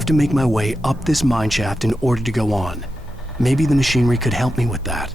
have to make my way up this mine shaft in order to go on. Maybe the machinery could help me with that.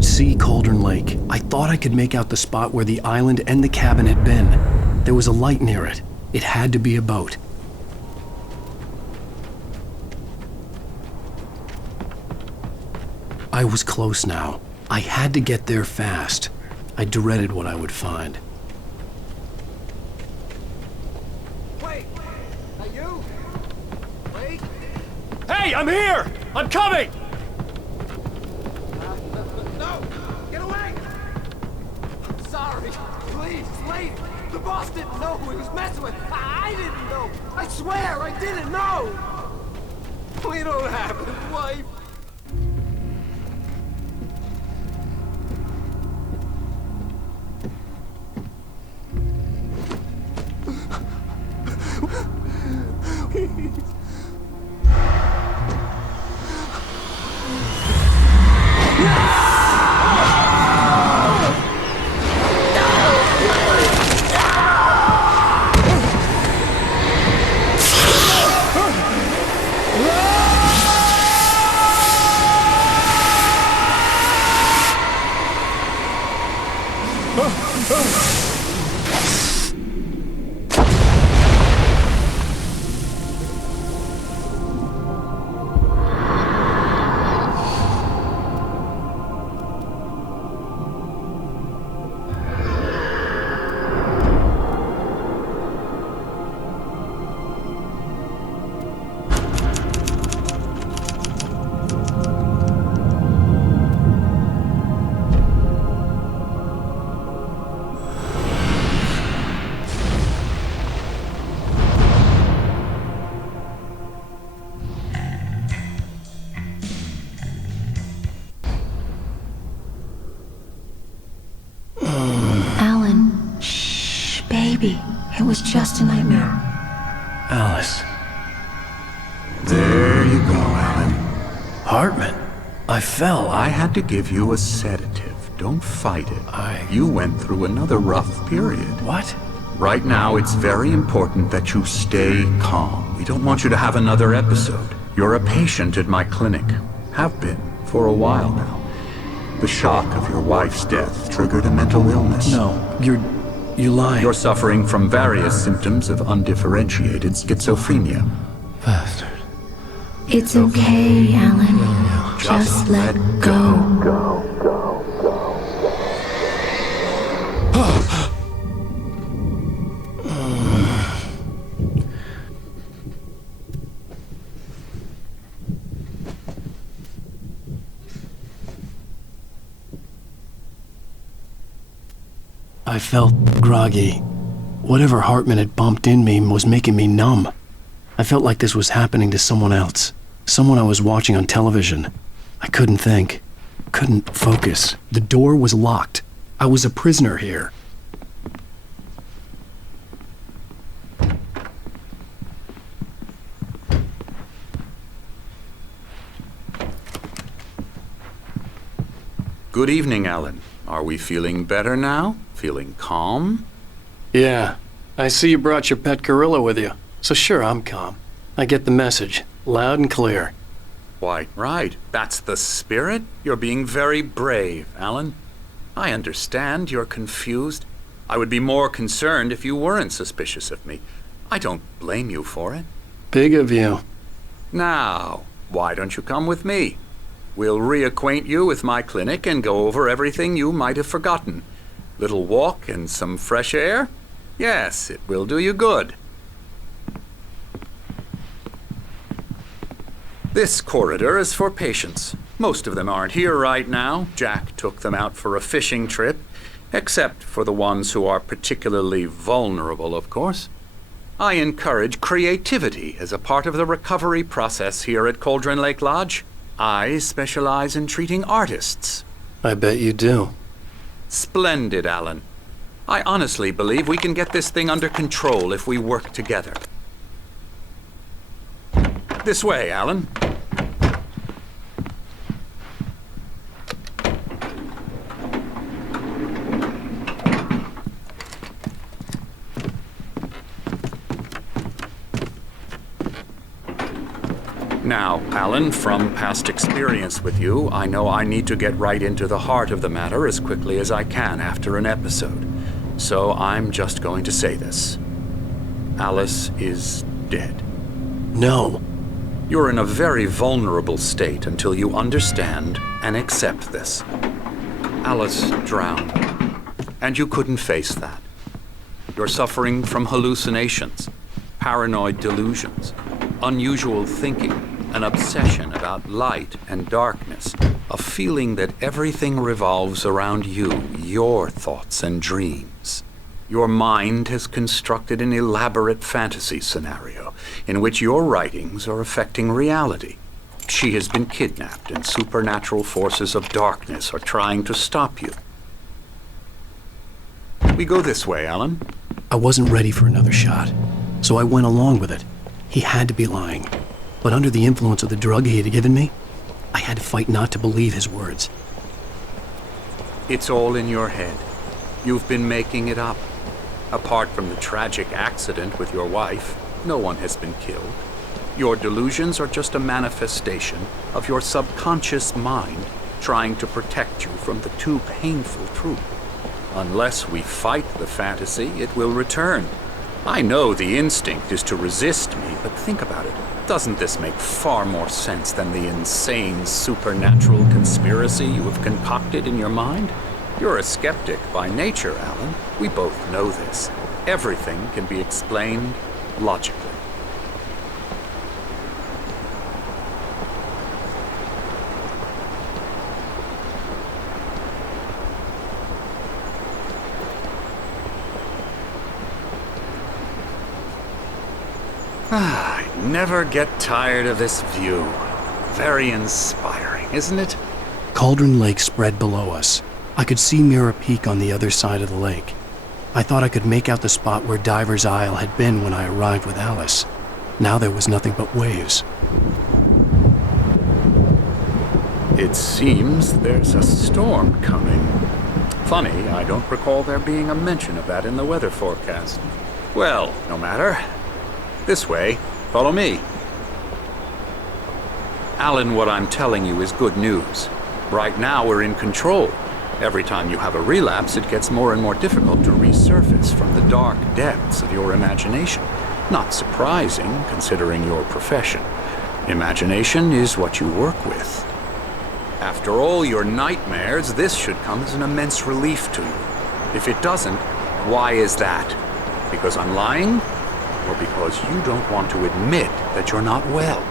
could see Cauldron Lake. I thought I could make out the spot where the island and the cabin had been. There was a light near it. It had to be a boat. I was close now. I had to get there fast. I dreaded what I would find. Wait! Are you? Wait! Hey, I'm here! I'm coming! No! Get away! Sorry. Please, leave! The boss didn't know who he was messing with. I didn't know. I swear I didn't know. We don't have a wife. It was just a nightmare. Alice. There you go, Alan. Hartman. I fell. I had to give you a sedative. Don't fight it. You went through another rough period. What? Right now, it's very important that you stay calm. We don't want you to have another episode. You're a patient at my clinic. Have been for a while now. The shock of your wife's death triggered a mental illness. No, you're lying. You're suffering from various symptoms of undifferentiated schizophrenia. Bastard. It's okay, Alan. Just let go. I felt groggy. Whatever Hartman had bumped in me was making me numb. I felt like this was happening to someone else. Someone I was watching on television. I couldn't think. Couldn't focus. The door was locked. I was a prisoner here. Good evening, Alan. Are we feeling better now? Feeling calm? Yeah. I see you brought your pet gorilla with you. So sure, I'm calm. I get the message. Loud and clear. Why, right. That's the spirit. You're being very brave, Alan. I understand you're confused. I would be more concerned if you weren't suspicious of me. I don't blame you for it. Big of you. Now, why don't you come with me? We'll reacquaint you with my clinic and go over everything you might have forgotten. Little walk and some fresh air? Yes, it will do you good. This corridor is for patients. Most of them aren't here right now. Jack took them out for a fishing trip, except for the ones who are particularly vulnerable, of course. I encourage creativity as a part of the recovery process here at Cauldron Lake Lodge. I specialize in treating artists. I bet you do. Splendid, Alan. I honestly believe we can get this thing under control if we work together. This way, Alan. Now, Alan, from past experience with you, I know I need to get right into the heart of the matter as quickly as I can after an episode. So I'm just going to say this. Alice is dead. No. You're in a very vulnerable state until you understand and accept this. Alice drowned, and you couldn't face that. You're suffering from hallucinations, paranoid delusions, unusual thinking, an obsession about light and darkness, a feeling that everything revolves around you, your thoughts and dreams. Your mind has constructed an elaborate fantasy scenario in which your writings are affecting reality. She has been kidnapped and supernatural forces of darkness are trying to stop you. We go this way, Alan. I wasn't ready for another shot, so I went along with it. He had to be lying. But under the influence of the drug he had given me, I had to fight not to believe his words. It's all in your head. You've been making it up. Apart from the tragic accident with your wife, no one has been killed. Your delusions are just a manifestation of your subconscious mind trying to protect you from the too painful truth. Unless we fight the fantasy, it will return. I know the instinct is to resist me, but think about it. Doesn't this make far more sense than the insane supernatural conspiracy you have concocted in your mind? You're a skeptic by nature, Alan. We both know this. Everything can be explained logically. I never get tired of this view. Very inspiring, isn't it? Cauldron Lake spread below us. I could see Mirror Peak on the other side of the lake. I thought I could make out the spot where Diver's Isle had been when I arrived with Alice. Now there was nothing but waves. It seems there's a storm coming. Funny, I don't recall there being a mention of that in the weather forecast. Well, no matter. This way. Follow me. Alan, what I'm telling you is good news. Right now we're in control. Every time you have a relapse, it gets more and more difficult to resurface from the dark depths of your imagination. Not surprising, considering your profession. Imagination is what you work with. After all your nightmares, this should come as an immense relief to you. If it doesn't, why is that? Because I'm lying? Or because you don't want to admit that you're not well?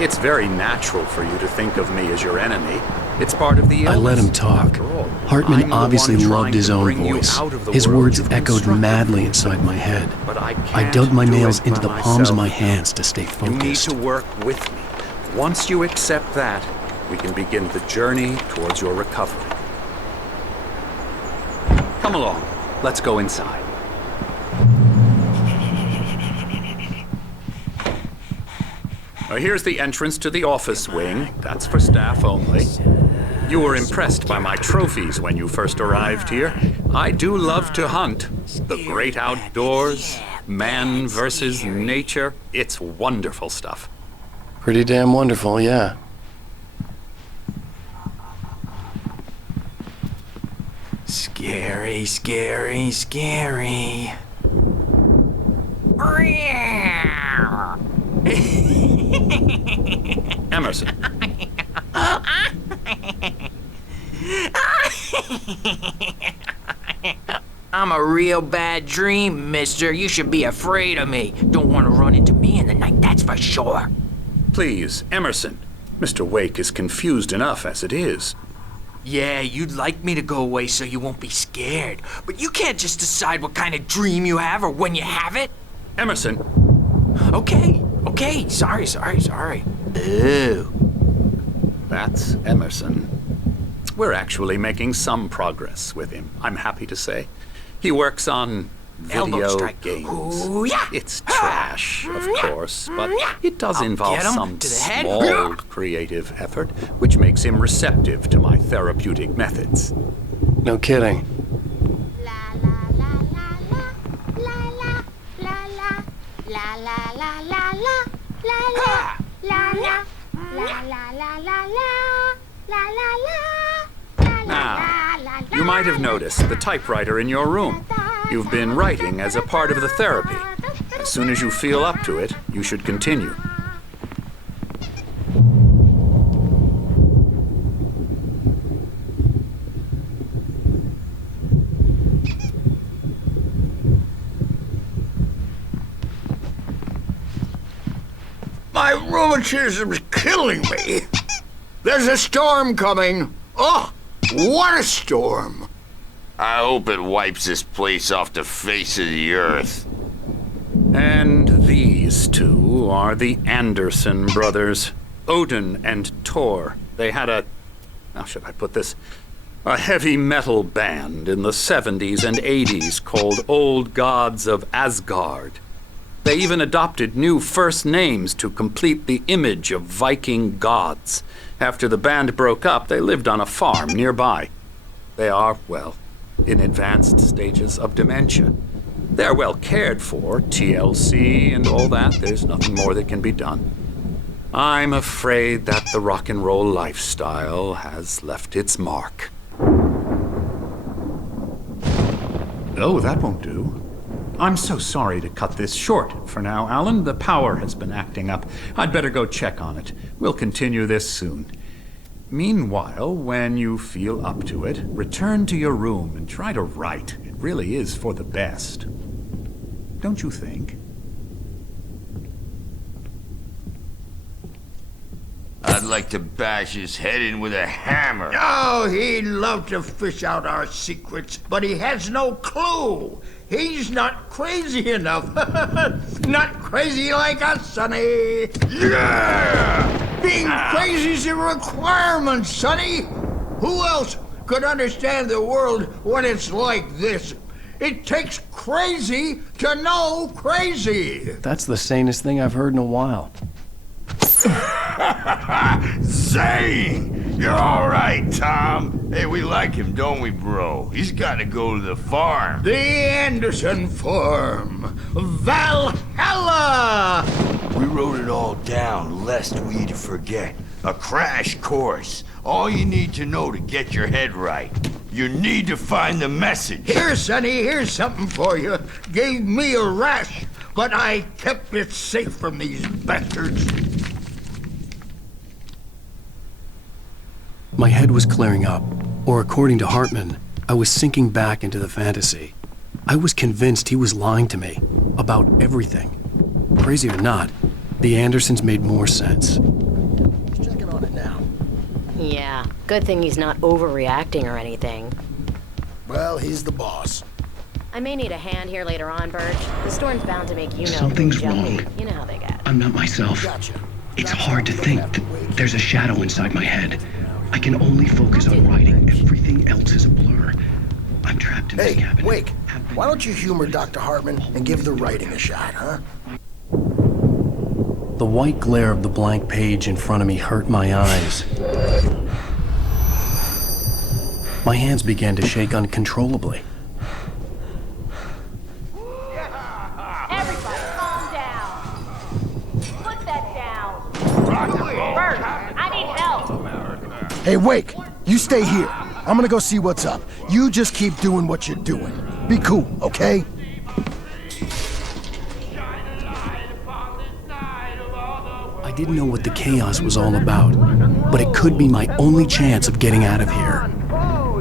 It's very natural for you to think of me as your enemy. It's part of the illness. I let him talk. After all, Hartman I'm the obviously one loved trying his to own bring you voice. out of the His world words you've echoed constructed madly for inside yourself. my head. But I I dug my can't do nails it into by the palms of myself. my hands to stay You need focused. to work with me. Once you accept that, we can begin the journey towards your recovery. Come along. Let's go inside. Now, here's the entrance to the office wing. That's for staff only. You were impressed by my trophies when you first arrived here. I do love to hunt. The great outdoors, man versus nature. It's wonderful stuff. Pretty damn wonderful, yeah. Scary, scary, scary. Emerson. I'm a real bad dream, mister. You should be afraid of me. Don't want to run into me in the night, that's for sure. Please, Emerson. Mr. Wake is confused enough as it is. Yeah, you'd like me to go away so you won't be scared. But you can't just decide what kind of dream you have or when you have it. Emerson. Okay. Sorry. Ooh. That's Emerson. We're actually making some progress with him, I'm happy to say. He works on Elbow video strike. games. Ooh, yeah. It's trash, of course, but it does I'll involve get him some to the head. small creative effort, which makes him receptive to my therapeutic methods. No kidding. La la la la la la la la la la la la la la la La la la la la la la la. Now, you might have noticed the typewriter in your room. You've been writing as a part of the therapy. As soon as you feel up to it, you should continue. My rheumatism's killing me. There's a storm coming. Oh, what a storm. I hope it wipes this place off the face of the earth. And these two are the Anderson brothers, Odin and Thor. They had how should I put this? A heavy metal band in the 70s and 80s called Old Gods of Asgard. They even adopted new first names to complete the image of Viking gods. After the band broke up, they lived on a farm nearby. They are, well, in advanced stages of dementia. They're well cared for, TLC and all that. There's nothing more that can be done. I'm afraid that the rock and roll lifestyle has left its mark. Oh, that won't do. I'm so sorry to cut this short for now, Alan. The power has been acting up. I'd better go check on it. We'll continue this soon. Meanwhile, when you feel up to it, return to your room and try to write. It really is for the best. Don't you think? I'd like to bash his head in with a hammer. Oh, he'd love to fish out our secrets, but he has no clue. He's not crazy enough. Not crazy like us, Sonny. Yeah! Being crazy's a requirement, Sonny. Who else could understand the world when it's like this? It takes crazy to know crazy. That's the sanest thing I've heard in a while. Zane! You're all right, Tom. Hey, we like him, don't we, bro? He's got to go to the farm. The Anderson Farm. Valhalla! We wrote it all down, lest we forget. A crash course. All you need to know to get your head right. You need to find the message. Here, Sonny, here's something for you. Gave me a rash, but I kept it safe from these bastards. My head was clearing up, or according to Hartman, I was sinking back into the fantasy. I was convinced he was lying to me about everything. Crazy or not, the Andersons made more sense. Just checking on it now. Yeah, good thing he's not overreacting or anything. Well, he's the boss. I may need a hand here later on, Birch. The storm's bound to make you know Something's jumpy. wrong. You know how they get. I'm not myself. Gotcha. It's hard to think that there's a shadow inside my head. I can only focus on writing. Everything else is a blur. I'm trapped in this Hey, cabinet. Wake, why don't you humor Dr. Hartman and give the writing a shot, huh? The white glare of the blank page in front of me hurt my eyes. My hands began to shake uncontrollably. Everybody, calm down. Put that down. Birch, I need help. Hey, Wake, you stay here. I'm gonna go see what's up. You just keep doing what you're doing. Be cool, okay? I didn't know what the chaos was all about, but it could be my only chance of getting out of here.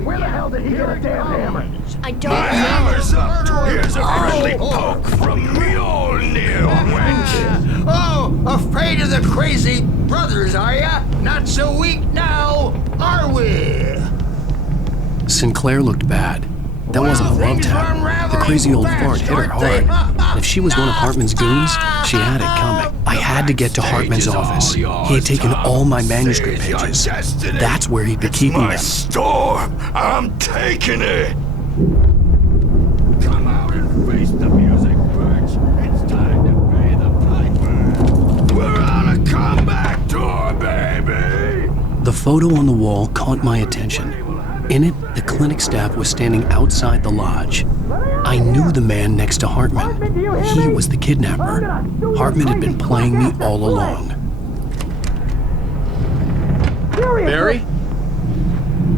Where the hell did he get a damn hammer? I don't My know. hammer's up. Here's a friendly poke from Mjolnir, wench. Oh, afraid of the crazy brothers, are ya? Not so weak now, are we? Sinclair looked bad. That wasn't a love tap. The crazy old fart hit her hard. And if she was one of Hartman's goons, she had it coming. I had to get to Hartman's office. He had taken all my manuscript pages. That's where he'd be keeping My them. storm. I'm taking it. Come out and face the music, Birch. It's time to pay the piper. We're on a comeback tour, baby. The photo on the wall caught my attention. In it, the clinic staff was standing outside the lodge. I knew the man next to Hartman. He was the kidnapper. Hartman had been playing me all along. seriously! Barry?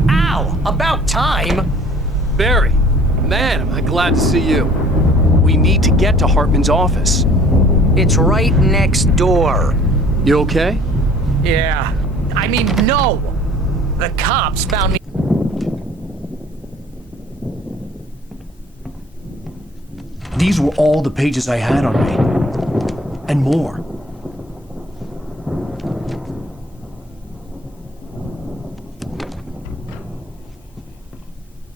Al, about time. Barry, man, am I glad to see you. We need to get to Hartman's office. It's right next door. You okay? Yeah. I mean, no. The cops found me. These were all the pages I had on me. And more.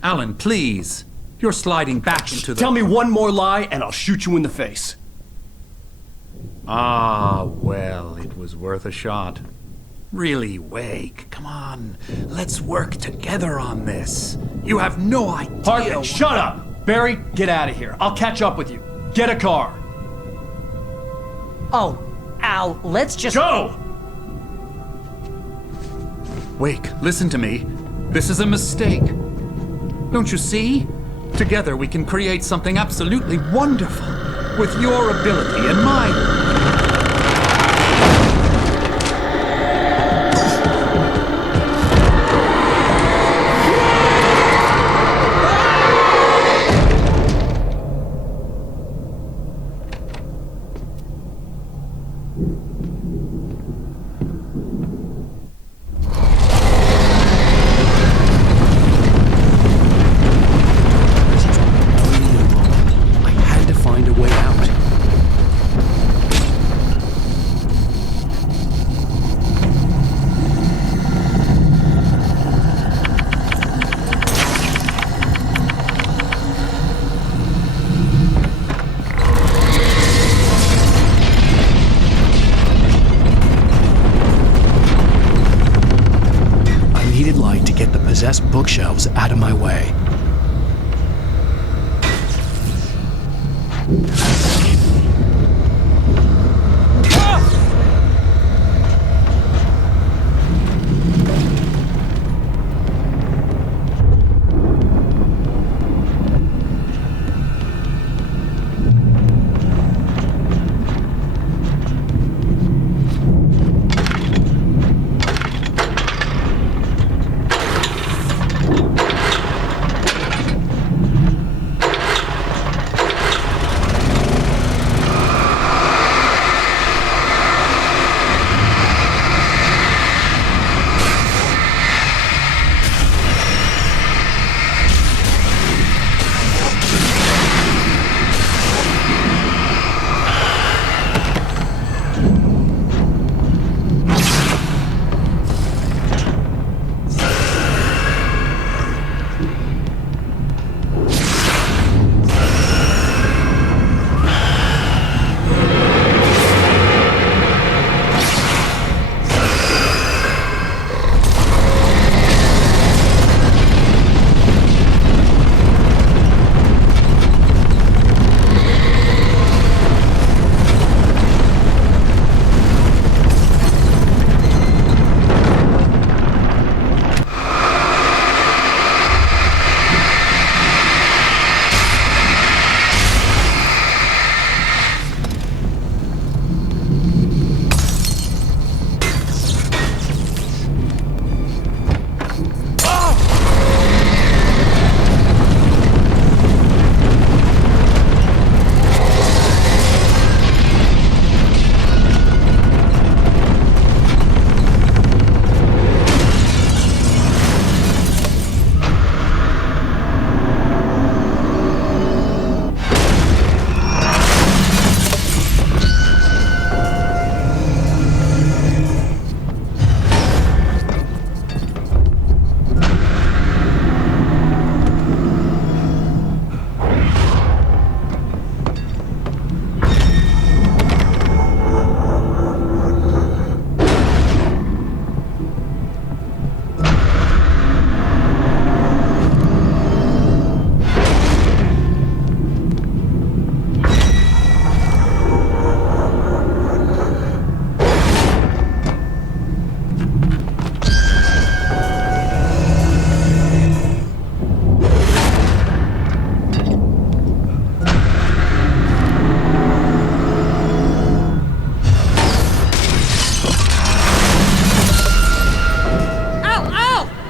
Alan, please. You're sliding back into the... Tell me one more lie and I'll shoot you in the face. Ah, well, it was worth a shot. Really, Wake, come on. Let's work together on this. You have no idea... Hartman, shut up! Barry, get out of here. I'll catch up with you. Get a car. Oh, Al, let's just... Go! Wake, listen to me. This is a mistake. Don't you see? Together we can create something absolutely wonderful. With your ability and mine. Possessed bookshelves out of my way.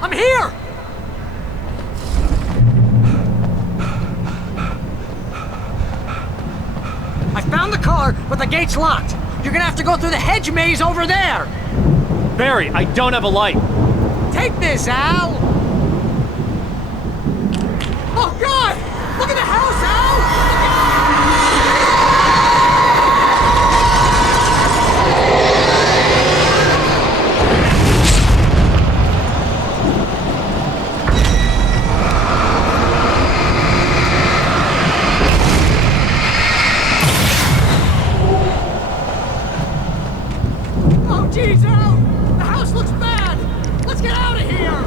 I'm here! I found the car, but the gate's locked. You're gonna have to go through the hedge maze over there. Barry, I don't have a light. Take this, Al! Oh, God! Look at the house, Al! Oh, geez, Al! The house looks bad! Let's get out of here!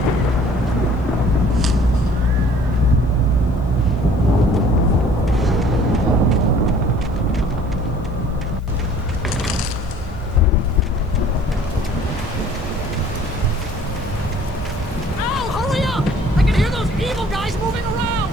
Al, hurry up! I can hear those evil guys moving around!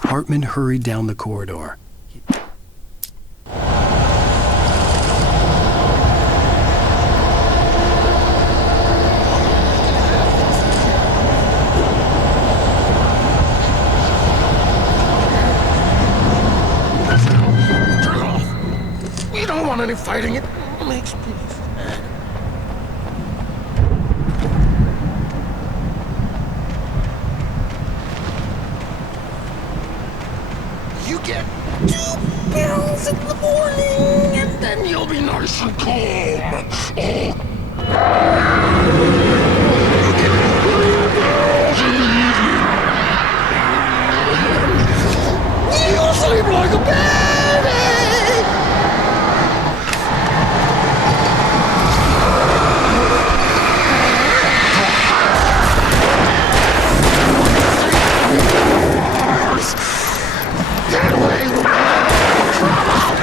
Hartman hurried down the corridor. Turn off. We don't want any fighting. It makes me sad. You get 2 pills in the morning, and then you'll be nice and calm. You get 3 pills in the evening. You'll sleep like a baby. That way we'll trouble.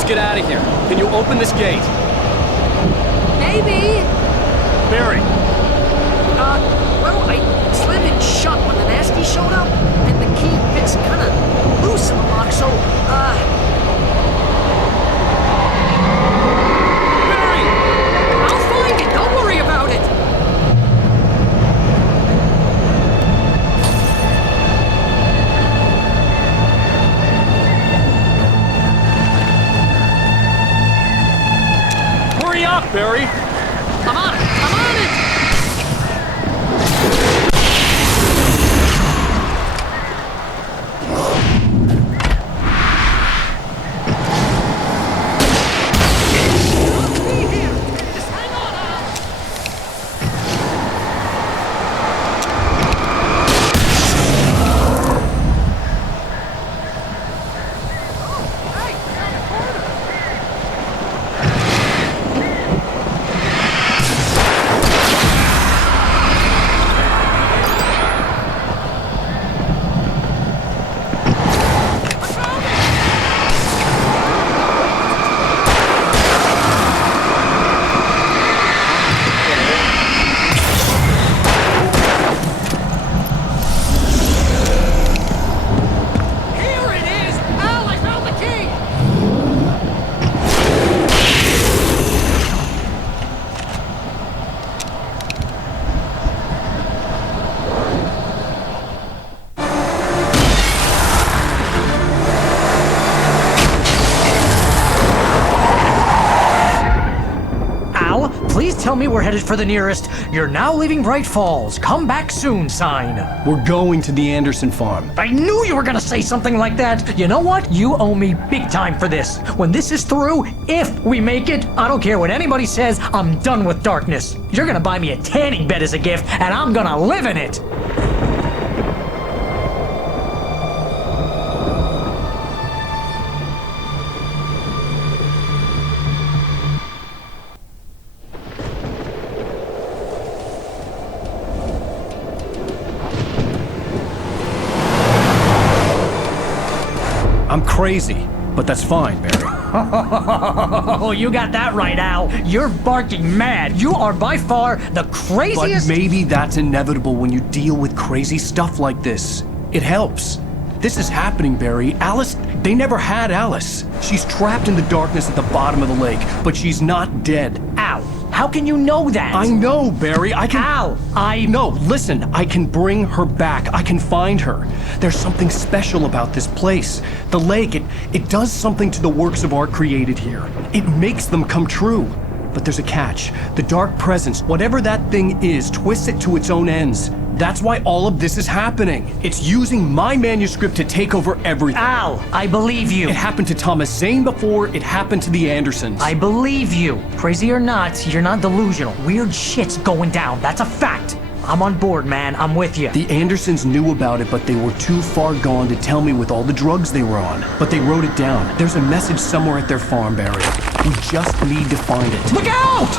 Let's get out of here. Can you open this gate? Maybe. Barry! Well, I slammed it shut when the nasty showed up, and the key fits kind of loose in the lock, so, Barry! I'll find it, don't worry about it! Hurry up, Barry! I'm on it! I'm on it! Please tell me we're headed for the nearest "You're now leaving Bright Falls. Come back soon" sign. We're going to the Anderson farm. I knew you were gonna say something like that. You know what? You owe me big time for this. When this is through, if we make it, I don't care what anybody says, I'm done with darkness. You're gonna buy me a tanning bed as a gift, and I'm gonna live in it. I'm crazy, but that's fine, Barry. Oh, you got that right, Al. You're barking mad. You are by far the craziest. But maybe that's inevitable when you deal with crazy stuff like this. It helps. This is happening, Barry. Alice, they never had Alice. She's trapped in the darkness at the bottom of the lake, but she's not dead. Al, how can you know that? I know, Barry. I can... Al, No, listen. I can bring her back. I can find her. There's something special about this place. The lake, it does something to the works of art created here. It makes them come true. But there's a catch. The dark presence, whatever that thing is, twists it to its own ends. That's why all of this is happening. It's using my manuscript to take over everything. Al, I believe you. It happened to Thomas Zane before, it happened to the Andersons. I believe you. Crazy or not, you're not delusional. Weird shit's going down. That's a fact. I'm on board, man. I'm with you. The Andersons knew about it, but they were too far gone to tell me with all the drugs they were on. But they wrote it down. There's a message somewhere at their farm, Barry. We just need to find it. Look out!